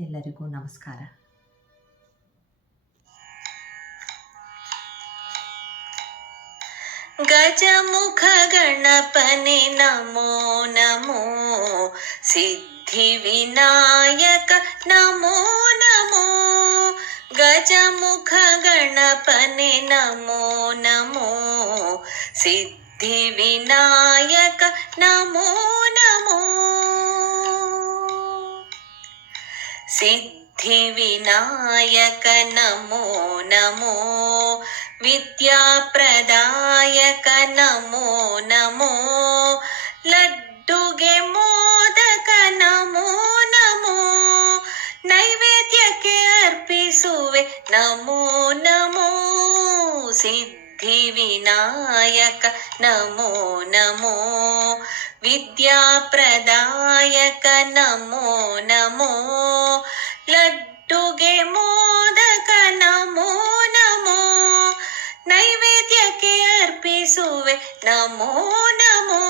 ಎಲ್ಲರಿಗೂ ನಮಸ್ಕಾರ. ಗಜಮುಖ ಗಣಪನೆ ನಮೋ ನಮೋ, ಸಿದ್ಧಿವಿನಾಯಕ ನಮೋ ನಮೋ. ಗಜಮುಖ ಗಣಪನೆ ನಮೋ ನಮೋ, ಸಿದ್ಧಿವಿನಾಯಕ ನಮೋ ನಮೋ. ಸಿದ್ಧಿವಿನಾಯಕ ನಮೋ ನಮೋ, ವಿದ್ಯಾಪ್ರದಾಯಕ ನಮೋ ನಮೋ. ಲಡ್ಡುಗೆ ಮೋದಕ ನಮೋ ನಮೋ, ನೈವೇದ್ಯಕ್ಕೆ ಅರ್ಪಿಸುವೆ ನಮೋ ನಮೋ. ಸಿದ್ಧಿವಿನಾಯಕ ನಮೋ ನಮೋ, ವಿದ್ಯಾಪ್ರದಾಯಕ ನಮೋ ನಮೋ. ಲಡ್ಡುಗೆ ಮೋದಕ ನಮೋ ನಮೋ, ನೈವೇದ್ಯಕ್ಕೆ ಅರ್ಪಿಸುವೆ ನಮೋ ನಮೋ.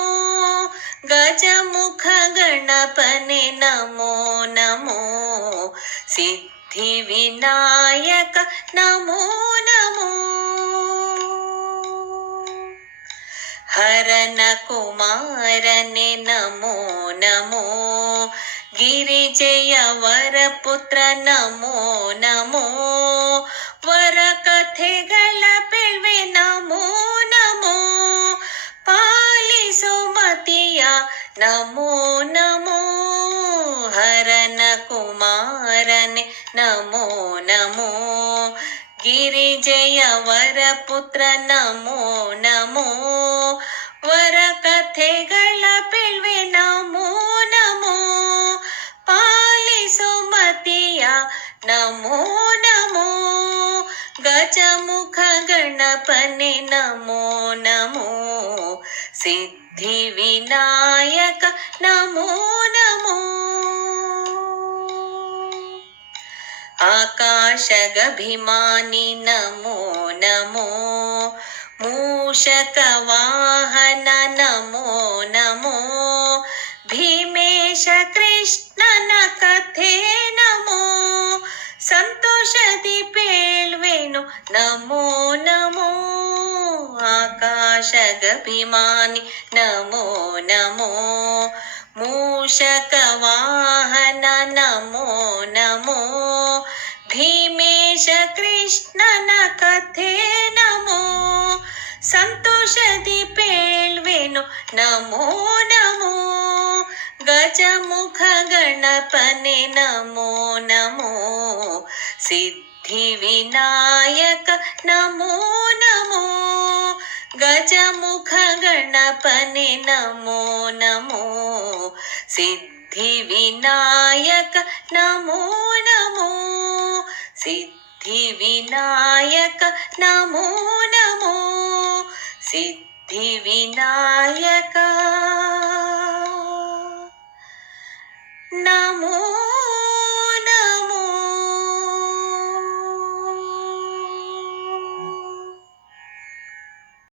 ಗಜಮುಖ ಗಣಪನೆ ನಮೋ ನಮೋ, ಸಿದ್ಧಿವಿನಾಯಕ ನಮೋ ನಮೋ. ಹರನ ಕುಮಾರನೆ ನಮೋ ನಮೋ, ಗಿರಿಜಯ ವರಪುತ್ರ ನಮೋ ನಮೋ. ವರ ಕಥೆಗಳ ಬೆಳ್ವೆ ನಮೋ ನಮೋ, ಪಾಲಿಸೋ ಮತಿಯ ನಮೋ ನಮೋ. ಹರನ ಕುಮಾರನೆ ನಮೋ ನಮೋ, ಗಿರಿಜಯ ವರಪುತ್ರ ನಮೋ ನಮೋ. ವರ ಕಥೆಗಳ ಬೆಳ್ವೆ ನಮೋ ನಮೋ, ಪಾಲಿಸೋ ಮತಿಯ ನಮೋ ನಮೋ. ಗಜಮುಖ ಗಣಪನೆ ನಮೋ ನಮೋ, ಸಿದ್ಧಿವಿನಾಯಕ ನಮೋ ನಮೋ. ಆಕಾಶಗಭಿಮಾನಿ ನಮೋ ನಮೋ, ಮೂಷಕ ವಾಹನ ನಮೋ ನಮೋ. ಭೀಮೇಶ ಕೃಷ್ಣನ ಕಥೆ ನಮೋ, ಸಂತೋಷದಿ ಪೇಳ್ವೆನು ನಮೋ ನಮೋ. ಆಕಾಶಗಭಿಮಾನಿ ನಮೋ ನಮೋ, ಮೂಷಕ ವಾಹನ ನಮೋ ನಮೋ. ಭೀಮೇಶ ಕೃಷ್ಣನ ಕಥೆ ನಮೋ, ಸಂತೋಷದಿ ಪೇಳ್ವೆನು ನಮೋ ನಮೋ. ಗಜಮುಖ ಗಣಪನೆ ನಮೋ ನಮೋ, ಸಿದ್ಧಿವಿನಾಯಕ ನಮೋ ನಮೋ. ಗಜಮುಖ ಗಣಪನೆ ನಮೋ ನಮೋ, ಸಿದ್ಧಿವಿನಾಯಕ ನಮೋ ನಮೋ. ಸಿದ್ಧಿವಿನಾಯಕ ನಮೋ ನಮೋ, ಸಿದ್ಧಿವಿನಾಯಕ.